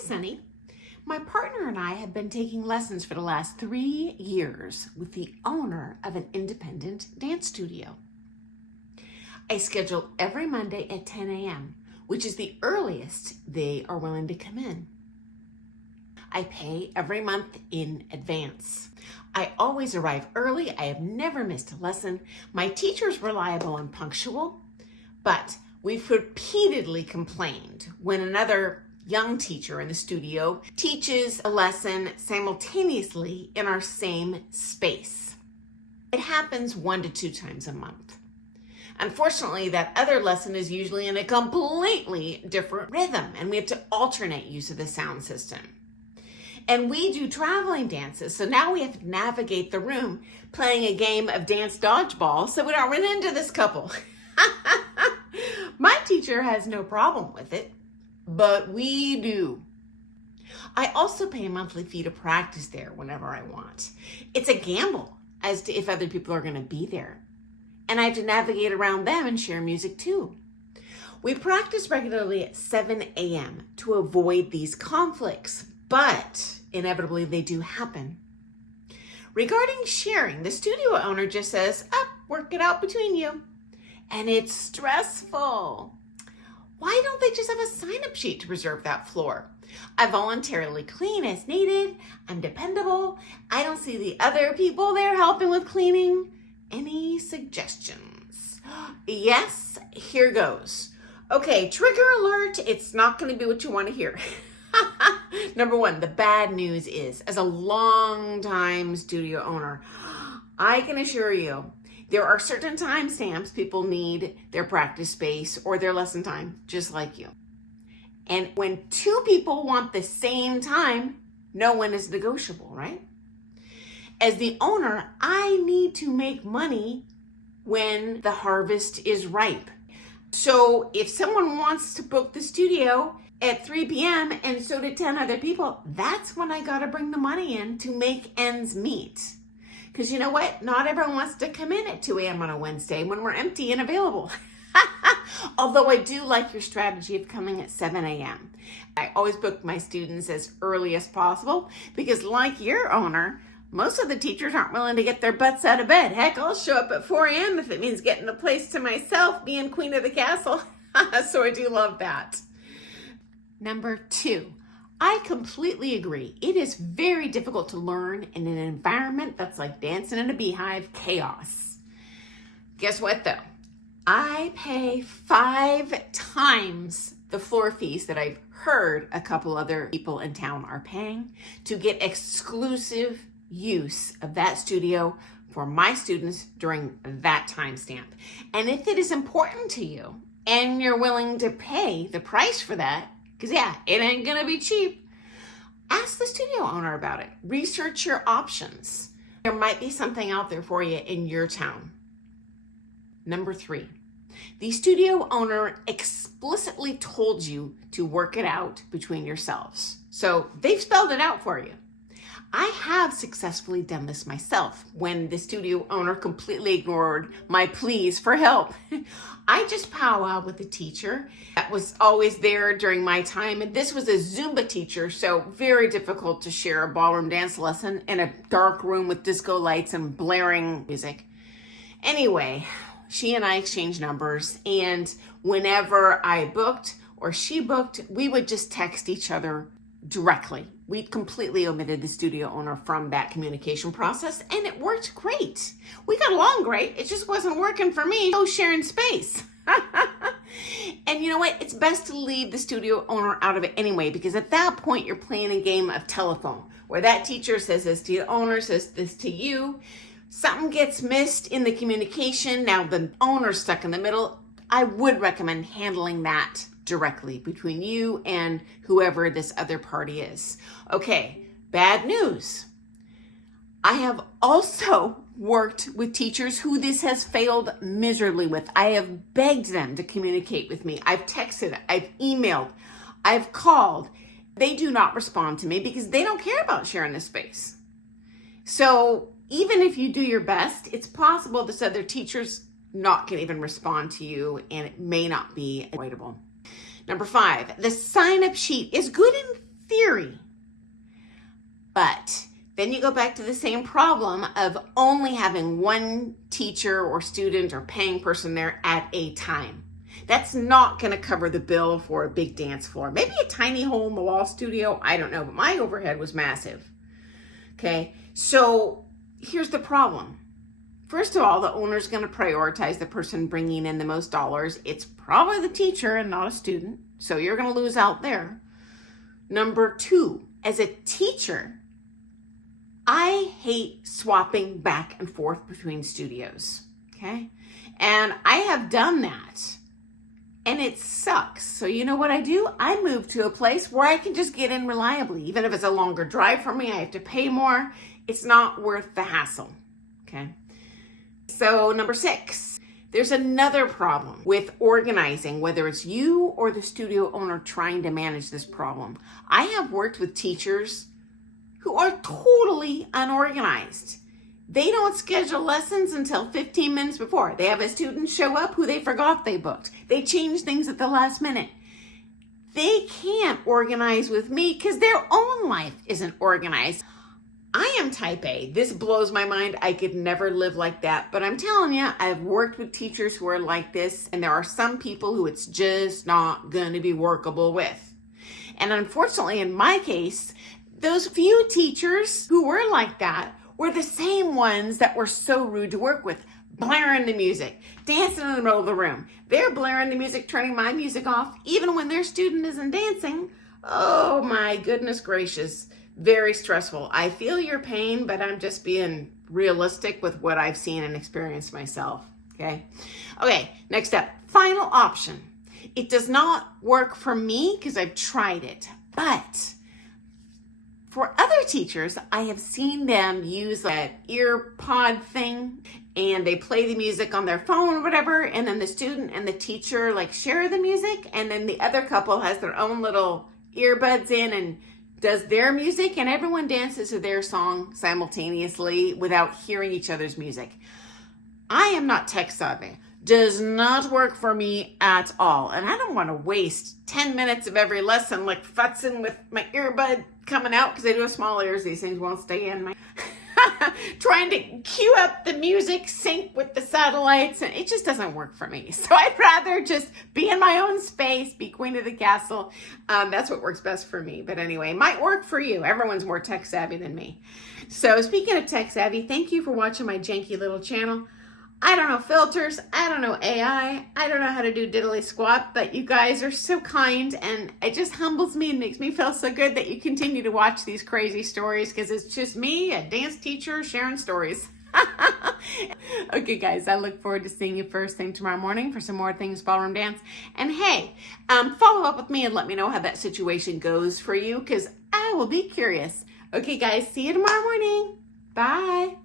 Sunny. My partner and I have been taking lessons for the last 3 years with the owner of an independent dance studio. I schedule every Monday at 10 a.m., which is the earliest they are willing to come in. I pay every month in advance. I always arrive early. I have never missed a lesson. My teacher is reliable and punctual, but we've repeatedly complained when another young teacher in the studio teaches a lesson simultaneously in our same space. It happens 1 to 2 times a month. Unfortunately, that other lesson is usually in a completely different rhythm, and we have to alternate use of the sound system. And we do traveling dances, so now we have to navigate the room playing a game of dance dodgeball so we don't run into this couple. My teacher has no problem with it, but we do. I also pay a monthly fee to practice there whenever I want. It's a gamble as to if other people are going to be there. And I have to navigate around them and share music too. We practice regularly at 7 a.m. to avoid these conflicts, but inevitably they do happen. Regarding sharing, the studio owner just says, work it out between you. And it's stressful. Why don't they just have a sign-up sheet to reserve that floor? I voluntarily clean as needed. I'm dependable. I don't see the other people there helping with cleaning. Any suggestions? Yes, here goes. Okay, trigger alert. It's not going to be what you want to hear. Number 1, the bad news is, as a long-time studio owner, I can assure you, there are certain timestamps people need their practice space or their lesson time, just like you. And when 2 people want the same time, no one is negotiable, right? As the owner, I need to make money when the harvest is ripe. So if someone wants to book the studio at 3 p.m. and so did 10 other people, that's when I gotta bring the money in to make ends meet. Because you know what? Not everyone wants to come in at 2 a.m. on a Wednesday when we're empty and available. Although I do like your strategy of coming at 7 a.m. I always book my students as early as possible because, like your owner, most of the teachers aren't willing to get their butts out of bed. Heck, I'll show up at 4 a.m. if it means getting a place to myself, being queen of the castle. So I do love that. Number 2, I completely agree. It is very difficult to learn in an environment that's like dancing in a beehive chaos. Guess what though? I pay 5 times the floor fees that I've heard a couple other people in town are paying to get exclusive use of that studio for my students during that timestamp. And if it is important to you and you're willing to pay the price for that, because it ain't gonna be cheap, ask the studio owner about it. Research your options. There might be something out there for you in your town. Number 3, the studio owner explicitly told you to work it out between yourselves. So they've spelled it out for you. I have successfully done this myself when the studio owner completely ignored my pleas for help. I just powwowed with the teacher that was always there during my time, and this was a Zumba teacher, so very difficult to share a ballroom dance lesson in a dark room with disco lights and blaring music. Anyway, she and I exchanged numbers, and whenever I booked or she booked, we would just text each other directly. We completely omitted the studio owner from that communication process, and it worked great. We got along great. It just wasn't working for me. No sharing space. And you know what? It's best to leave the studio owner out of it anyway, because at that point you're playing a game of telephone where that teacher says this to the owner, says this to you. Something gets missed in the communication. Now the owner's stuck in the middle. I would recommend handling that directly between you and whoever this other party is. Okay, bad news. I have also worked with teachers who this has failed miserably with. I have begged them to communicate with me. I've texted, I've emailed, I've called. They do not respond to me because they don't care about sharing this space. So even if you do your best, it's possible this other teacher's not going to even respond to you, and it may not be avoidable. Number 5, the sign-up sheet is good in theory. But then you go back to the same problem of only having one teacher or student or paying person there at a time. That's not going to cover the bill for a big dance floor. Maybe a tiny hole in the wall studio, I don't know, but my overhead was massive. Okay, so here's the problem. First of all, the owner's going to prioritize the person bringing in the most dollars. It's probably the teacher and not a student, so you're going to lose out there. Number two, as a teacher, I hate swapping back and forth between studios, okay? And I have done that, and it sucks. So you know what I do? I move to a place where I can just get in reliably. Even if it's a longer drive for me, I have to pay more. It's not worth the hassle, okay? So number 6, there's another problem with organizing, whether it's you or the studio owner trying to manage this problem. I have worked with teachers who are totally unorganized. They don't schedule lessons until 15 minutes before. They have a student show up who they forgot they booked. They change things at the last minute. They can't organize with me because their own life isn't organized. I am type A. This blows my mind. I could never live like that. But I'm telling you, I've worked with teachers who are like this, and there are some people who it's just not going to be workable with. And unfortunately, in my case, those few teachers who were like that were the same ones that were so rude to work with, blaring the music, dancing in the middle of the room. They're blaring the music, turning my music off, even when their student isn't dancing. Oh my goodness gracious. Very stressful. I feel your pain, but I'm just being realistic with what I've seen and experienced myself. Okay. Okay. Next up, final option. It does not work for me because I've tried it, but for other teachers, I have seen them use that ear pod thing and they play the music on their phone or whatever. And then the student and the teacher like share the music. And then the other couple has their own little earbuds in and does their music, and everyone dances to their song simultaneously without hearing each other's music. I am not tech savvy. Does not work for me at all. And I don't want to waste 10 minutes of every lesson like futzing with my earbud coming out because I do have small ears. These things won't stay in my... trying to cue up the music, sync with the satellites, and it just doesn't work for me. So I'd rather just be in my own space, be queen of the castle. That's what works best for me. But anyway, might work for you. Everyone's more tech savvy than me. So speaking of tech savvy, thank you for watching my janky little channel. I don't know filters, I don't know AI, I don't know how to do diddly squat, but you guys are so kind and it just humbles me and makes me feel so good that you continue to watch these crazy stories because it's just me, a dance teacher, sharing stories. Okay guys, I look forward to seeing you first thing tomorrow morning for some more things ballroom dance. And hey, follow up with me and let me know how that situation goes for you because I will be curious. Okay guys, see you tomorrow morning. Bye.